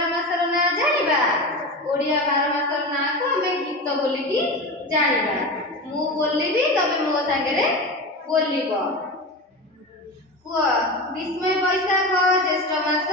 ବାର ମାସର ନାଁ ଜାଣିବା। ओडिया 12 मासर ना को हमें गीत बोली की जानिबा। मु बोलिबी तबे मो संगे बोलिबो। कुआ ग्रीष्म वैशाख ज्येष्ठ मास